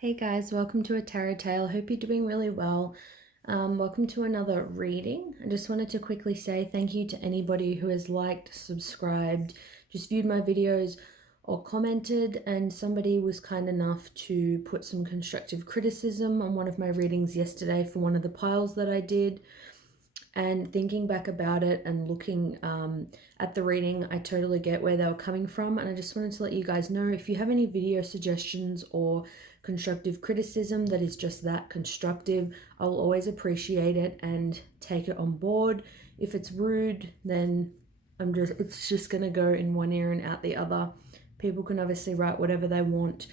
Hey guys, welcome to a tarot tale. Hope you're doing really well. Welcome to another reading. I just wanted to quickly say thank you to anybody who has liked, subscribed, just viewed my videos or commented, and somebody was kind enough to put some constructive criticism on one of my readings yesterday for one of the piles that I did. And thinking back about it and looking at the reading, I totally get where they were coming from. And I just wanted to let you guys know, if you have any video suggestions or constructive criticism that is just that constructive, I'll always appreciate it and take it on board. If it's rude, then it's just gonna go in one ear and out the other. People can obviously write whatever they want,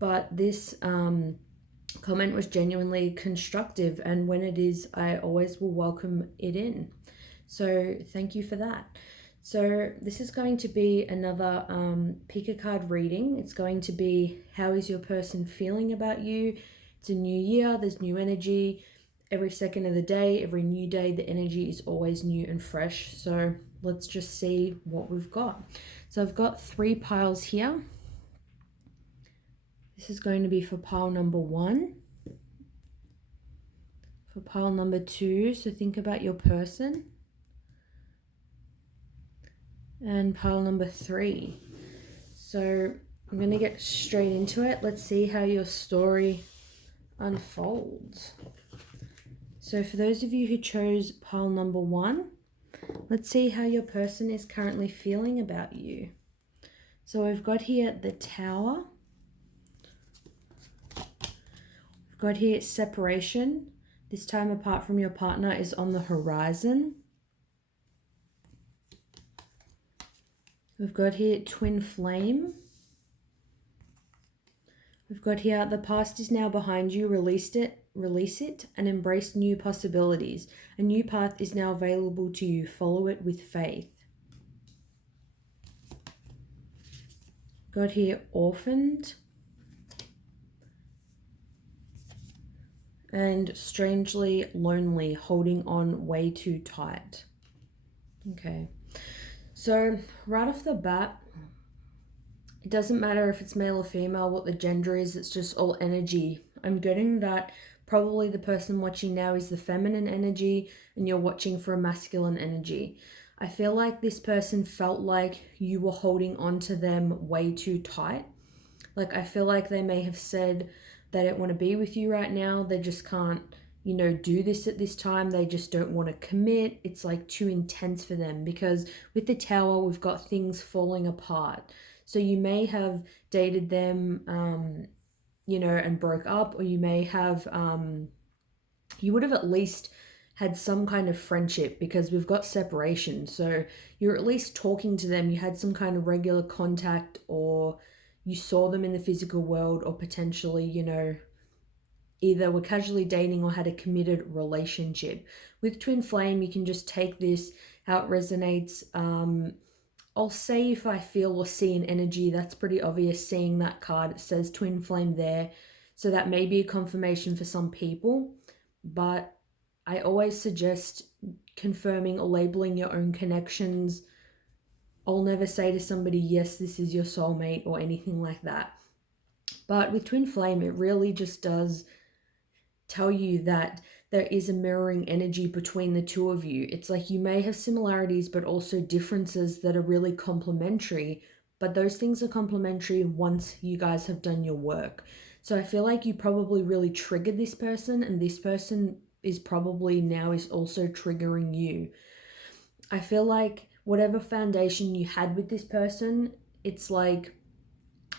but this comment was genuinely constructive, and when it is, I always will welcome it in. So thank you for that. So this is going to be another pick a card reading. It's going to be, how is your person feeling about you? It's a new year, there's new energy. Every second of the day, every new day, the energy is always new and fresh. So let's just see what we've got. So I've got 3 piles here. This is going to be for pile number 1. For pile number 2, so think about your person. And pile number 3. So I'm going to get straight into it. Let's see how your story unfolds. So for those of you who chose pile number 1, let's see how your person is currently feeling about you. So we've got here the Tower. We've got here separation. This time apart from your partner is on the horizon. We've got here twin flame. We've got here, the past is now behind you, release it, and embrace new possibilities. A new path is now available to you. Follow it with faith. Got here orphaned. And strangely lonely, holding on way too tight. Okay. So right off the bat, it doesn't matter if it's male or female, what the gender is, it's just all energy. I'm getting that probably the person watching now is the feminine energy and you're watching for a masculine energy. I feel like this person felt like you were holding on to them way too tight. Like, I feel like they may have said they don't want to be with you right now. They just can't, do this at this time. They just don't want to commit. It's like too intense for them, because with the Tower, we've got things falling apart. So you may have dated them, and broke up, or you may have, you would have at least had some kind of friendship, because we've got separation. So you're at least talking to them. You had some kind of regular contact, or you saw them in the physical world, or potentially, either were casually dating or had a committed relationship. With twin flame, you can just take this how it resonates. I'll say if I feel or see an energy. That's pretty obvious seeing that card. It says twin flame there. So that may be a confirmation for some people, but I always suggest confirming or labeling your own connections. I'll never say to somebody, yes, this is your soulmate or anything like that. But with twin flame, it really just does tell you that there is a mirroring energy between the two of you. It's like you may have similarities, but also differences that are really complementary. But those things are complementary once you guys have done your work. So I feel like you probably really triggered this person, and this person is probably now is also triggering you. I feel like whatever foundation you had with this person, it's like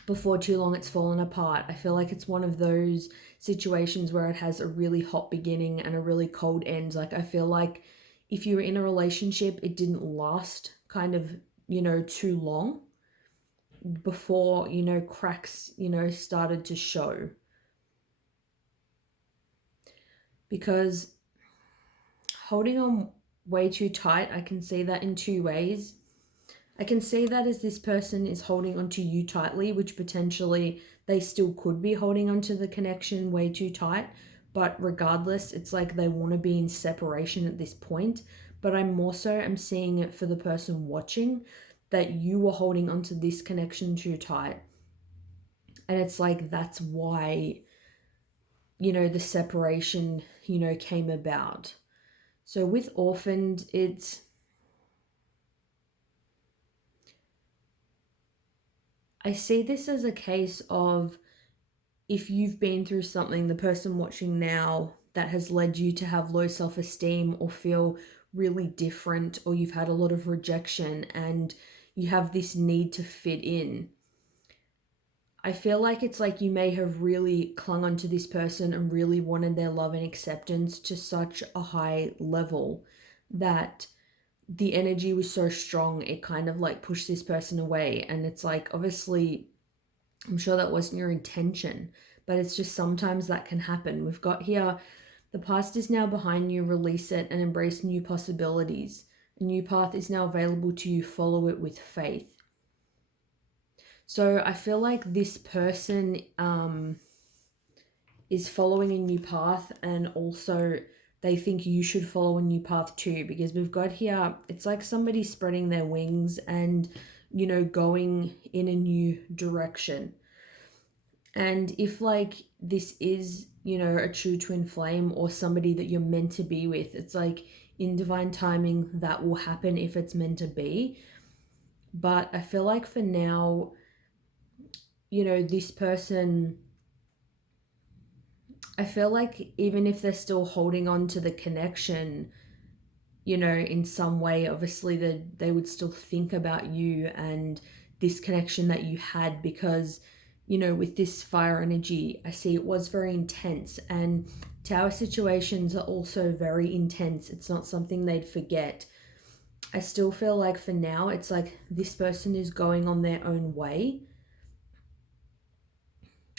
before too long it's fallen apart. I feel like it's one of those situations where it has a really hot beginning and a really cold end. Like, I feel like if you were in a relationship, it didn't last kind of, too long before, cracks, started to show. Because holding on way too tight, I can see that in 2 ways. I can see that as this person is holding onto you tightly, which potentially they still could be holding onto the connection way too tight. But regardless, it's like they want to be in separation at this point. But I'm seeing it for the person watching, that you were holding onto this connection too tight. And it's like, that's why you know, the separation, you know, came about. So with orphaned, I see this as a case of, if you've been through something, the person watching now, that has led you to have low self-esteem or feel really different, or you've had a lot of rejection and you have this need to fit in. I feel like it's like you may have really clung onto this person and really wanted their love and acceptance to such a high level that the energy was so strong, it kind of like pushed this person away. And it's like, obviously, I'm sure that wasn't your intention, but it's just sometimes that can happen. We've got here, the past is now behind you, release it and embrace new possibilities. A new path is now available to you, follow it with faith. So I feel like this person is following a new path, and also they think you should follow a new path too, because we've got here, it's like somebody spreading their wings and, you know, going in a new direction. And if like this is, you know, a true twin flame or somebody that you're meant to be with, it's like in divine timing that will happen if it's meant to be. But I feel like for now, you know, this person, I feel like even if they're still holding on to the connection, you know, in some way, obviously they would still think about you and this connection that you had, because, you know, with this fire energy, I see it was very intense, and tower situations are also very intense. It's not something they'd forget. I still feel like for now, it's like this person is going on their own way.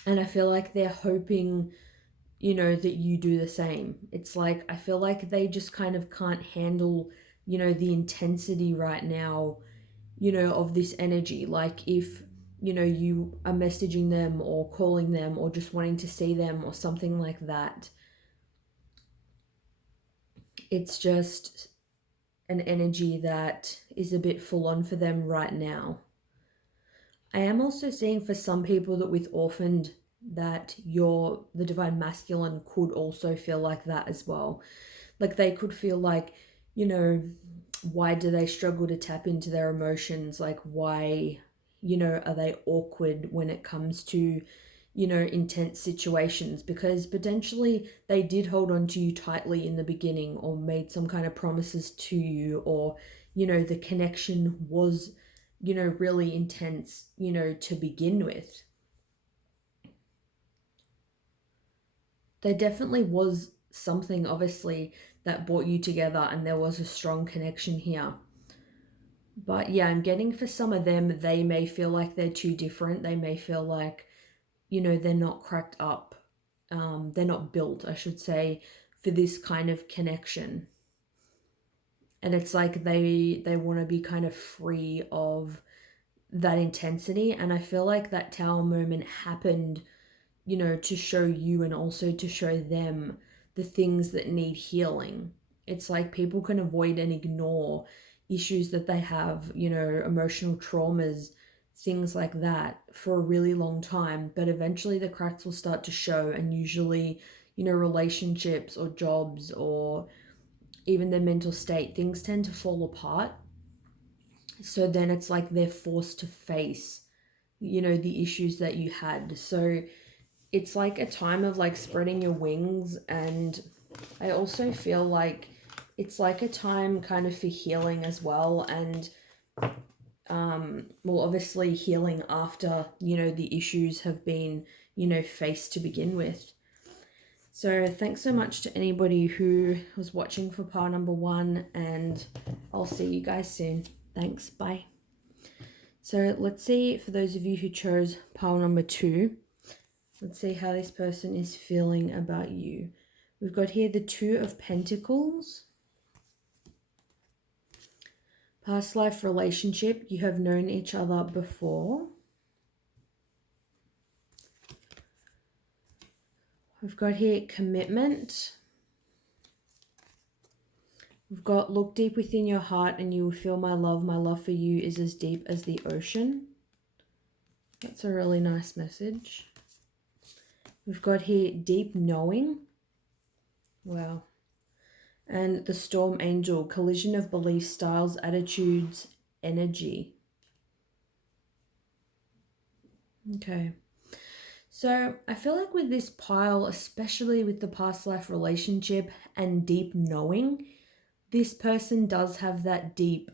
And I feel like they're hoping, you know, that you do the same. It's like, I feel like they just kind of can't handle, you know, the intensity right now, you know, of this energy. Like if, you know, you are messaging them or calling them or just wanting to see them or something like that, it's just an energy that is a bit full on for them right now. I am also seeing for some people that with orphaned, that the divine masculine could also feel like that as well. Like they could feel like, you know, why do they struggle to tap into their emotions? Like why, you know, are they awkward when it comes to, you know, intense situations? Because potentially they did hold on to you tightly in the beginning, or made some kind of promises to you, or, you know, the connection was, you know, really intense, you know, to begin with. There definitely was something, obviously, that brought you together, and there was a strong connection here. But yeah, I'm getting for some of them, they may feel like they're too different. They may feel like, you know, they're not cracked up. They're not built, I should say, for this kind of connection. And it's like they want to be kind of free of that intensity. And I feel like that tower moment happened, you know, to show you and also to show them the things that need healing. It's like people can avoid and ignore issues that they have, you know, emotional traumas, things like that, for a really long time. But eventually the cracks will start to show, and usually, you know, relationships or jobs or even their mental state, things tend to fall apart. So then it's like they're forced to face, you know, the issues that you had. So it's like a time of like spreading your wings. And I also feel like it's like a time kind of for healing as well. And well, obviously healing after, you know, the issues have been, you know, faced to begin with. So thanks so much to anybody who was watching for pile number 1, and I'll see you guys soon. Thanks, bye. So let's see, for those of you who chose pile number 2, let's see how this person is feeling about you. We've got here the 2 of Pentacles. Past life relationship, you have known each other before. We've got here commitment. We've got look deep within your heart and you will feel my love. My love for you is as deep as the ocean. That's a really nice message. We've got here deep knowing. Wow. And the Storm Angel, collision of belief styles, attitudes, energy. Okay. So I feel like with this pile, especially with the past life relationship and deep knowing, this person does have that deep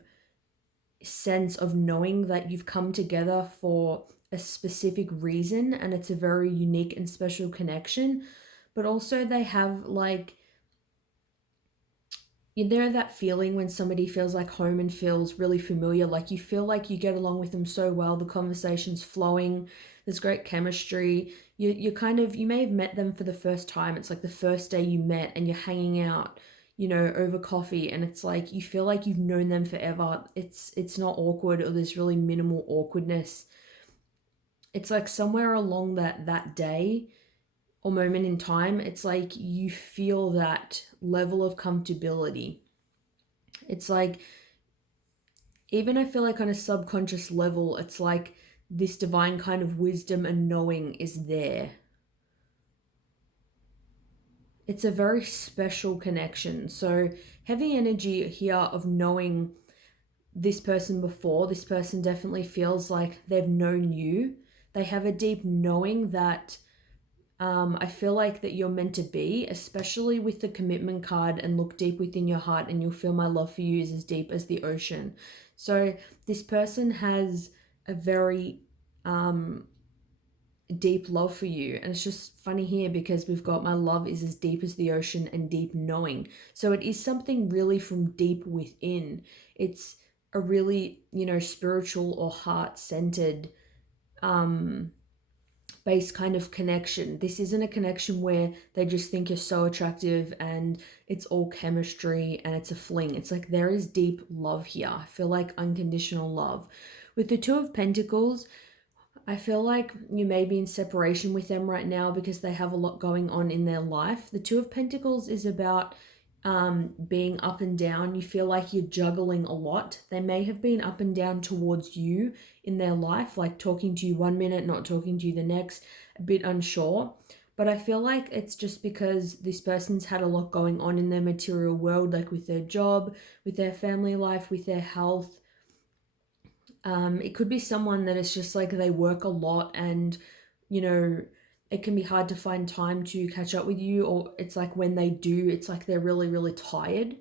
sense of knowing that you've come together for a specific reason and it's a very unique and special connection. But also, they have like, you know, that feeling when somebody feels like home and feels really familiar, like you feel like you get along with them so well, the conversation's flowing, there's great chemistry. You kind of, you may have met them for the first time. It's like the first day you met and you're hanging out, you know, over coffee, and it's like you feel like you've known them forever. It's not awkward, or there's really minimal awkwardness. It's like somewhere along that day or moment in time, it's like you feel that level of comfortability. It's like, even I feel like on a subconscious level, it's like this divine kind of wisdom and knowing is there. It's a very special connection. So, heavy energy here of knowing this person before. This person definitely feels like they've known you. They have a deep knowing that I feel like that you're meant to be, especially with the commitment card, and look deep within your heart and you'll feel my love for you is as deep as the ocean. So this person has a very um, deep love for you. And it's just funny here because we've got my love is as deep as the ocean and deep knowing. So it is something really from deep within. It's a really, you know, spiritual or heart-centered um based kind of connection. This isn't a connection where they just think you're so attractive and it's all chemistry and it's a fling. It's like there is deep love here. I feel like unconditional love. With the Two of Pentacles, I feel like you may be in separation with them right now because they have a lot going on in their life. The Two of Pentacles is about being up and down. You feel like you're juggling a lot. They may have been up and down towards you in their life, like talking to you one minute, not talking to you the next, a bit unsure. But I feel like it's just because this person's had a lot going on in their material world, like with their job, with their family life, with their health. It could be someone that is just like they work a lot and, you know, it can be hard to find time to catch up with you, or it's like when they do, it's like they're really, really tired.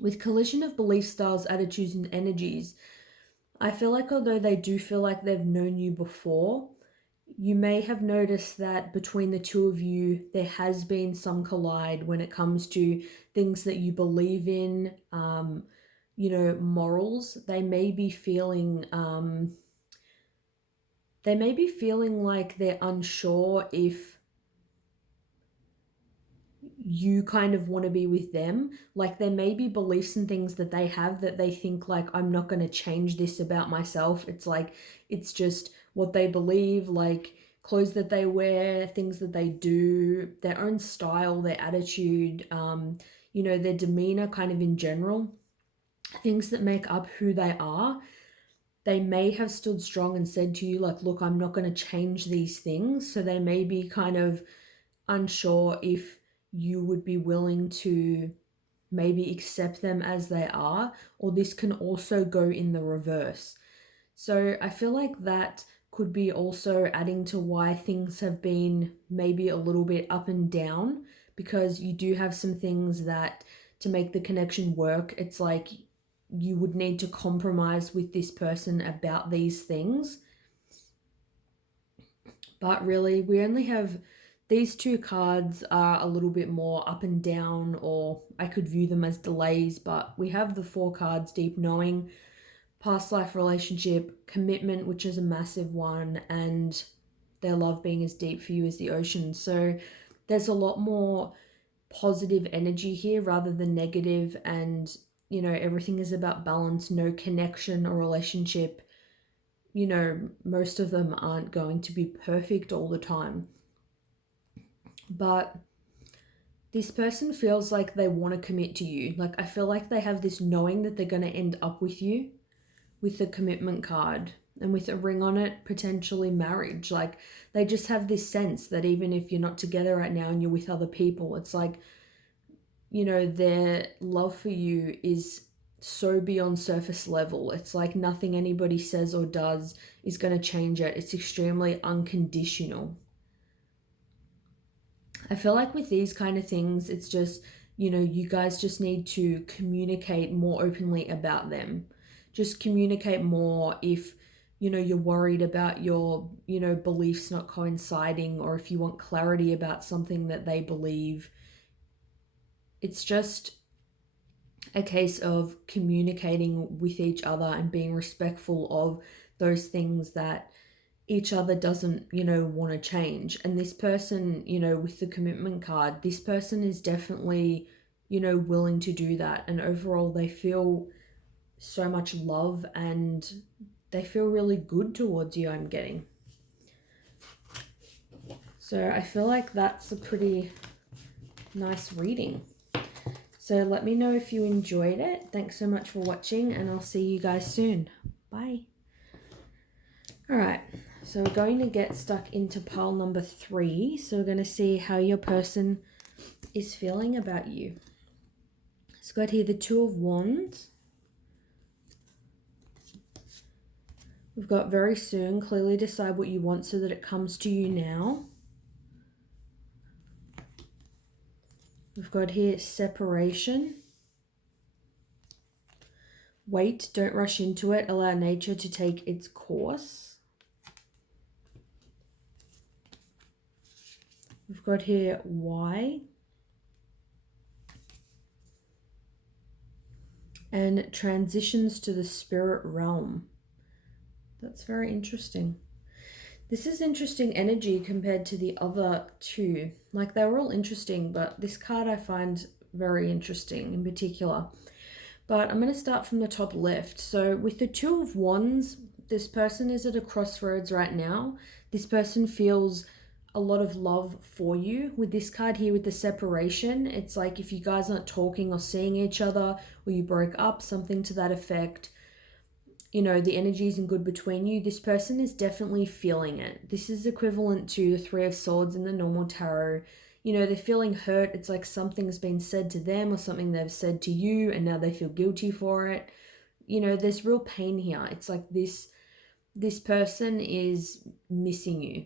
With collision of belief styles, attitudes, and energies, I feel like although they do feel like they've known you before, you may have noticed that between the two of you, there has been some collide when it comes to things that you believe in, you know, morals. They may be feeling like they're unsure if you kind of want to be with them. Like there may be beliefs and things that they have that they think like, I'm not going to change this about myself. It's like, it's just what they believe, like clothes that they wear, things that they do, their own style, their attitude, you know, their demeanor kind of in general, things that make up who they are. They may have stood strong and said to you like, look, I'm not going to change these things. So they may be kind of unsure if you would be willing to maybe accept them as they are, or this can also go in the reverse. So I feel like that could be also adding to why things have been maybe a little bit up and down, because you do have some things that to make the connection work, it's like you would need to compromise with this person about these things. But really, we only have these two cards are a little bit more up and down, or I could view them as delays, but we have the four cards: deep knowing, past life relationship, commitment, which is a massive one, and their love being as deep for you as the ocean. So there's a lot more positive energy here rather than negative, and you know, everything is about balance. No connection or relationship, you know, most of them aren't going to be perfect all the time. But this person feels like they want to commit to you. Like I feel like they have this knowing that they're going to end up with you with the commitment card. And with a ring on it, potentially marriage. Like, they just have this sense that even if you're not together right now and you're with other people, it's like, you know, their love for you is so beyond surface level. It's like nothing anybody says or does is going to change it. It's extremely unconditional. I feel like with these kind of things, it's just, you know, you guys just need to communicate more openly about them. Just communicate more if, you know, you're worried about your, you know, beliefs not coinciding, or if you want clarity about something that they believe. It's just a case of communicating with each other and being respectful of those things that each other doesn't, you know, want to change. And this person, you know, with the commitment card, this person is definitely, you know, willing to do that. And overall, they feel so much love and they feel really good towards you, I'm getting. So I feel like that's a pretty nice reading. So let me know if you enjoyed it. Thanks so much for watching, and I'll see you guys soon. Bye. All right, so we're going to get stuck into pile number 3. So we're going to see how your person is feeling about you. It's got here the Two of Wands. We've got very soon, clearly decide what you want so that it comes to you now. We've got here separation. Wait, don't rush into it. Allow nature to take its course. We've got here why. And transitions to the spirit realm. That's very interesting. This is interesting energy compared to the other two. Like, they're all interesting, but this card I find very interesting in particular. But I'm going to start from the top left. So with the Two of Wands, this person is at a crossroads right now. This person feels a lot of love for you. With this card here with the separation, it's like if you guys aren't talking or seeing each other, or you broke up, something to that effect, you know, the energy isn't good between you. This person is definitely feeling it. This is equivalent to the Three of Swords in the normal tarot. You know, they're feeling hurt. It's like something's been said to them or something they've said to you, and now they feel guilty for it. You know, there's real pain here. It's like this person is missing you,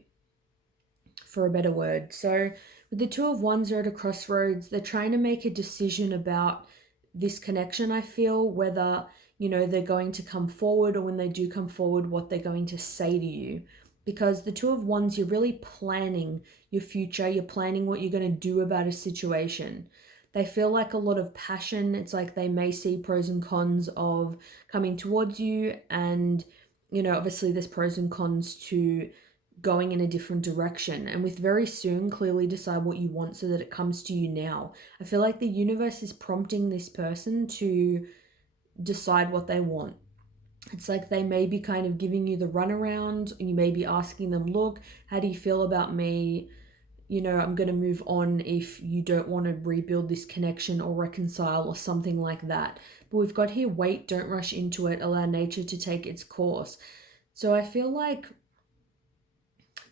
for a better word. So with the Two of Wands, are at a crossroads. They're trying to make a decision about this connection, I feel, whether, you know, they're going to come forward, or when they do come forward, what they're going to say to you. Because the Two of Wands, you're really planning your future. You're planning what you're going to do about a situation. They feel like a lot of passion. It's like they may see pros and cons of coming towards you. And, you know, obviously there's pros and cons to going in a different direction. And with very soon, clearly decide what you want so that it comes to you now. I feel like the universe is prompting this person to decide what they want. It's like they may be kind of giving you the runaround, and you may be asking them, look, how do you feel about me? You know, I'm going to move on if you don't want to rebuild this connection or reconcile or something like that. But we've got here, wait, don't rush into it, allow nature to take its course. So I feel like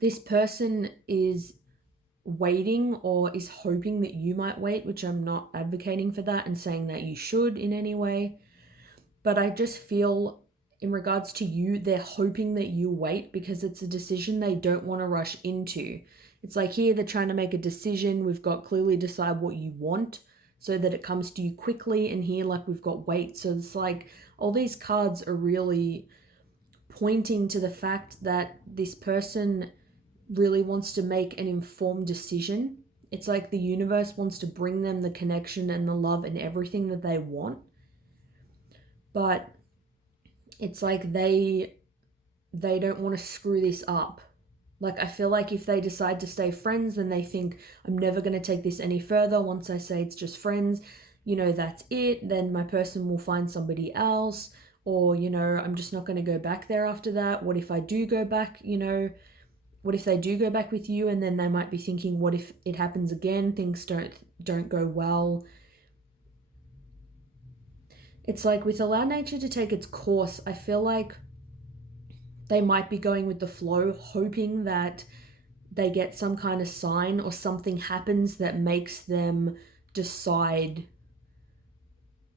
this person is waiting, or is hoping that you might wait, which I'm not advocating for that and saying that you should in any way. But I just feel in regards to you, they're hoping that you wait because it's a decision they don't want to rush into. It's like here they're trying to make a decision. We've got clearly decide what you want so that it comes to you quickly. And here, like, we've got wait. So it's like all these cards are really pointing to the fact that this person really wants to make an informed decision. It's like the universe wants to bring them the connection and the love and everything that they want. But it's like they don't want to screw this up. Like, I feel like if they decide to stay friends, then they think, I'm never going to take this any further. Once I say it's just friends, you know, that's it. Then my person will find somebody else. Or, you know, I'm just not going to go back there after that. What if I do go back, you know? What if they do go back with you, and then they might be thinking, what if it happens again? Things don't go well. It's like with allow nature to take its course, I feel like They might be going with the flow, hoping that they get some kind of sign or something happens that makes them decide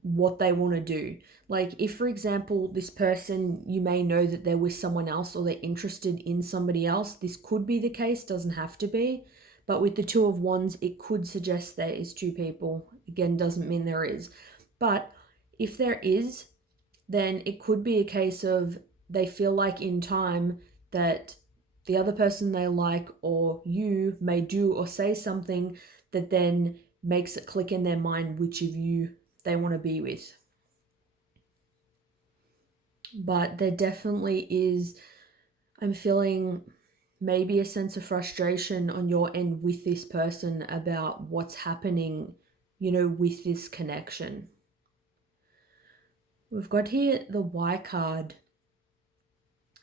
what they want to do. Like, if, for example, this person, you may know that they're with someone else or they're interested in somebody else, this could be the case, doesn't have to be. But with the Two of Wands, it could suggest there is two people. Again, doesn't mean there is. But if there is, then it could be a case of they feel like in time that the other person they like or you may do or say something that then makes it click in their mind which of you they want to be with. But there definitely is, I'm feeling maybe a sense of frustration on your end with this person about what's happening, with this connection. We've got here the Y card.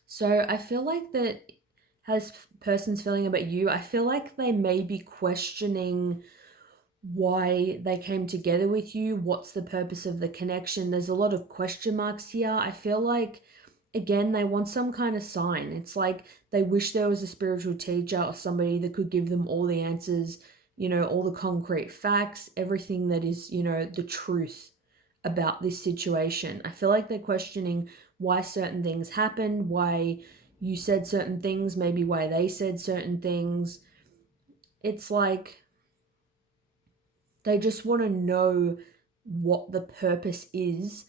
So I feel like that has person's feeling about you. I feel like they may be questioning why they came together with you. What's the purpose of the connection? There's a lot of question marks here. I feel like, again, they want some kind of sign. It's like they wish there was a spiritual teacher or somebody that could give them all the answers, all the concrete facts, everything that is, the truth about this situation. I feel like they're questioning why certain things happened, why you said certain things, maybe why they said certain things. It's like they just want to know what the purpose is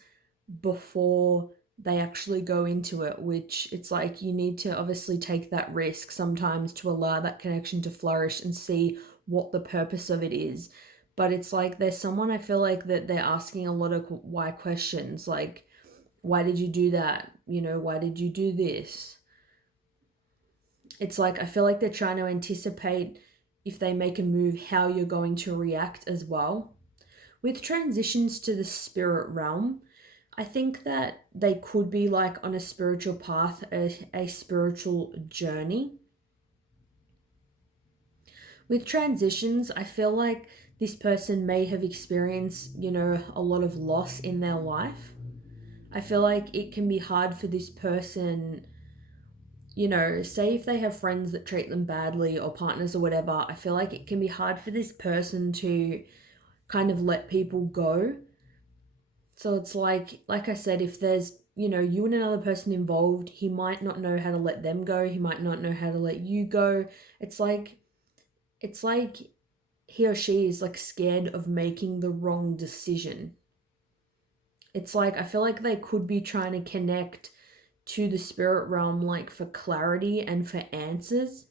before they actually go into it, which it's like you need to obviously take that risk sometimes to allow that connection to flourish and see what the purpose of it is. But it's like there's someone, I feel like, that they're asking a lot of why questions, like, why did you do that? Why did you do this? It's like I feel like they're trying to anticipate, if they make a move, how you're going to react as well. With transitions to the spirit realm, I think that they could be like on a spiritual path, a spiritual journey. With transitions, I feel like this person may have experienced, a lot of loss in their life. I feel like it can be hard for this person, say if they have friends that treat them badly or partners or whatever. I feel like it can be hard for this person to kind of let people go. So it's like I said, if there's, you and another person involved, he might not know how to let them go. He might not know how to let you go. It's like he or she is like scared of making the wrong decision. It's like I feel like they could be trying to connect to the spirit realm, like for clarity and for answers.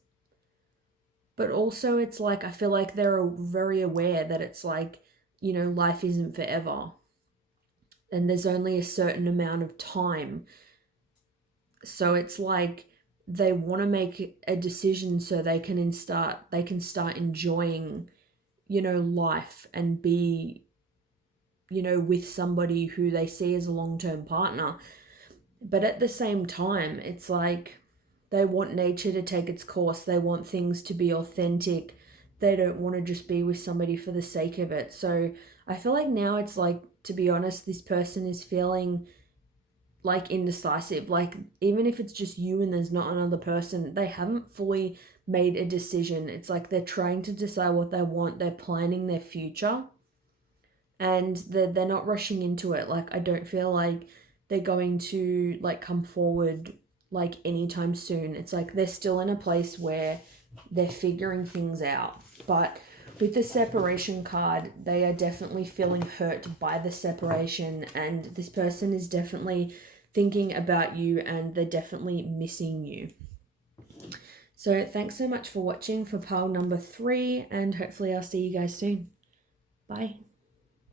But also it's like I feel like they're very aware that it's like, life isn't forever. And there's only a certain amount of time. So it's like they want to make a decision so they can start enjoying, life and be, with somebody who they see as a long-term partner. But at the same time, it's like they want nature to take its course. They want things to be authentic. They don't want to just be with somebody for the sake of it. So I feel like now it's like, to be honest, this person is feeling like indecisive. Like, even if it's just you and there's not another person, they haven't fully made a decision. It's like they're trying to decide what they want. They're planning their future and they're not rushing into it. Like, I don't feel like they're going to like come forward like anytime soon. It's like they're still in a place where they're figuring things out. But with the separation card, they are definitely feeling hurt by the separation, and this person is definitely thinking about you and they're definitely missing you. So thanks so much for watching for pile number 3, and hopefully I'll see you guys soon. Bye.